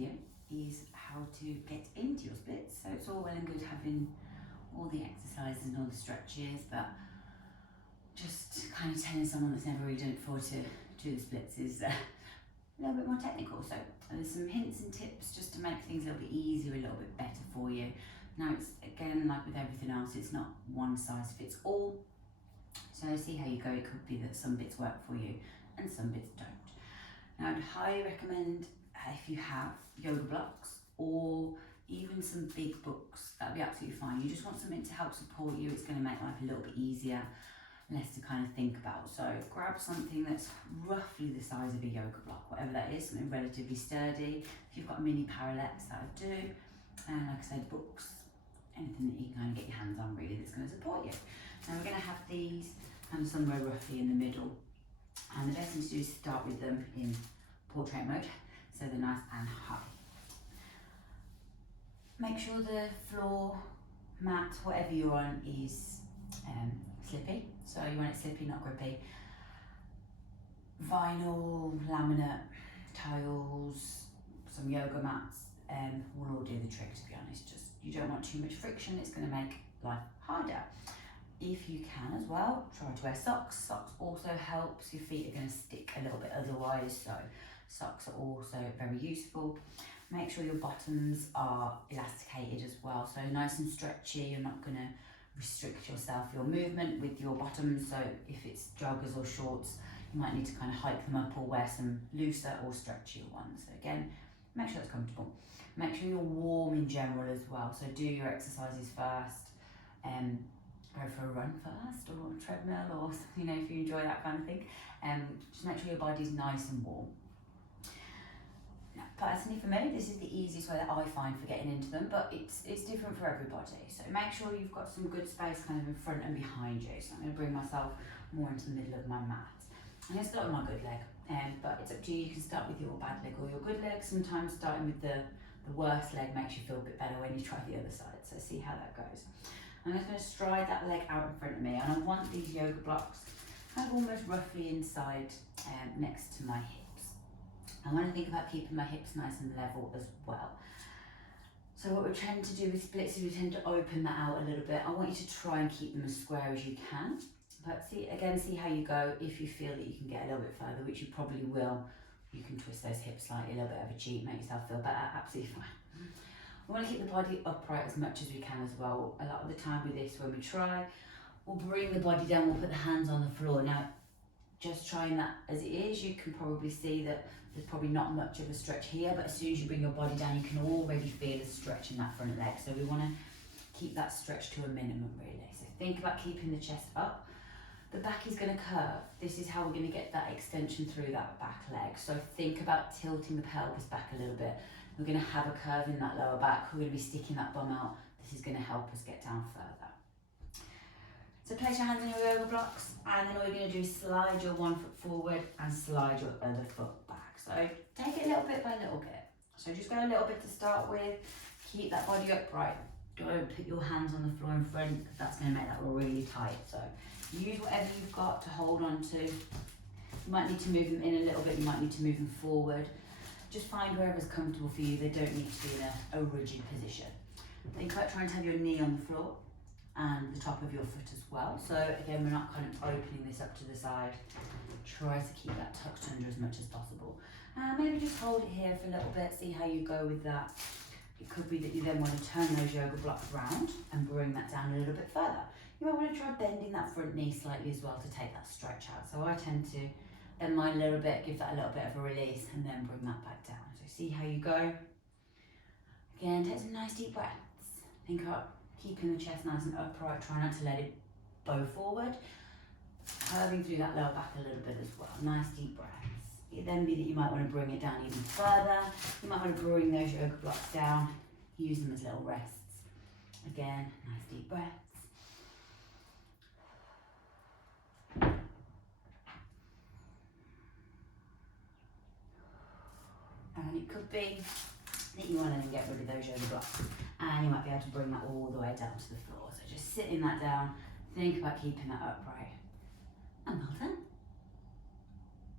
video is how to get into your splits. So it's all well and good having all the exercises and all the stretches, but just kind of telling someone that's never really done it before to do the splits is a little bit more technical. So there's some hints and tips just to make things a little bit easier, a little bit better for you. Now it's, again, like with everything else, it's not one size fits all. So see how you go. It could be that some bits work for you and some bits don't. Now I'd highly recommend if you have yoga blocks or even some big books, that'd be absolutely fine. You just want something to help support you. It's going to make life a little bit easier, less to kind of think about. So grab something that's roughly the size of a yoga block, whatever that is, something relatively sturdy. If you've got mini parallettes, that would do. And like I said, books, anything that you can kind of get your hands on really that's going to support you. Now we're going to have these kind of somewhere roughly in the middle. And the best thing to do is start with them in portrait mode, so they're nice and high. Make sure the floor, mat, whatever you're on is slippy. So you want it slippy, not grippy. Vinyl, laminate, tiles, some yoga mats will all do the trick, to be honest. Just, you don't want too much friction, it's going to make life harder. If you can as well, try to wear socks. Socks also helps. Your feet are going to stick a little bit otherwise, so socks are also very useful. Make sure your bottoms are elasticated as well, so nice and stretchy. You're not going to restrict yourself, your movement with your bottoms, so if it's joggers or shorts, you might need to kind of hike them up or wear some looser or stretchier ones. So again, make sure it's comfortable. Make sure you're warm in general as well, so do your exercises first. Go for a run first, or a treadmill, or you know, if you enjoy that kind of thing. Just make sure your body's nice and warm. Now, personally for me, this is the easiest way that I find for getting into them, but it's different for everybody. So make sure you've got some good space kind of in front and behind you. So I'm going to bring myself more into the middle of my mat. I'm going to start with my good leg, but it's up to you. You can start with your bad leg or your good leg. Sometimes starting with the worst leg makes you feel a bit better when you try the other side. So see how that goes. I'm just going to stride that leg out in front of me, and I want these yoga blocks kind of almost roughly inside next to my hips. I want to think about keeping my hips nice and level as well. So what we tend to do with splits is we tend to open that out a little bit. I want you to try and keep them as square as you can. But see how you go. If you feel that you can get a little bit further, which you probably will, you can twist those hips slightly, a little bit of a cheat, make yourself feel better, absolutely fine. We want to keep the body upright as much as we can as well. A lot of the time with this, when we try, we'll bring the body down, we'll put the hands on the floor. Now, just trying that as it is, you can probably see that there's probably not much of a stretch here, but as soon as you bring your body down, you can already feel a stretch in that front leg. So we want to keep that stretch to a minimum, really. So think about keeping the chest up. The back is going to curve. This is how we're going to get that extension through that back leg. So think about tilting the pelvis back a little bit. We're going to have a curve in that lower back. We're going to be sticking that bum out. This is going to help us get down further. So place your hands on your yoga blocks, and then all you're going to do is slide your one foot forward and slide your other foot back. So take it little bit by little bit. So just go a little bit to start with. Keep that body upright. Don't put your hands on the floor in front, because that's going to make that really tight. So use whatever you've got to hold on to. You might need to move them in a little bit. You might need to move them forward. Just find wherever's comfortable for you. They don't need to be in a rigid position. Think about trying to have your knee on the floor and the top of your foot as well. So again, we're not kind of opening this up to the side. Try to keep that tucked under as much as possible. Maybe just hold it here for a little bit, see how you go with that. It could be that you then want to turn those yoga blocks round and bring that down a little bit further. You might want to try bending that front knee slightly as well to take that stretch out. So I tend to bend mine a little bit, give that a little bit of a release, and then bring that back down. So see how you go. Again, take some nice deep breaths. Think about keeping the chest nice and upright. Try not to let it bow forward. Curving through that lower back a little bit as well. Nice deep breaths. It then be that you might want to bring it down even further. You might want to bring those yoga blocks down. Use them as little rests. Again, nice deep breaths. And it could be that you want to then get rid of those yoga blocks, and you might be able to bring that all the way down to the floor. So just sitting that down, think about keeping that upright, and well done.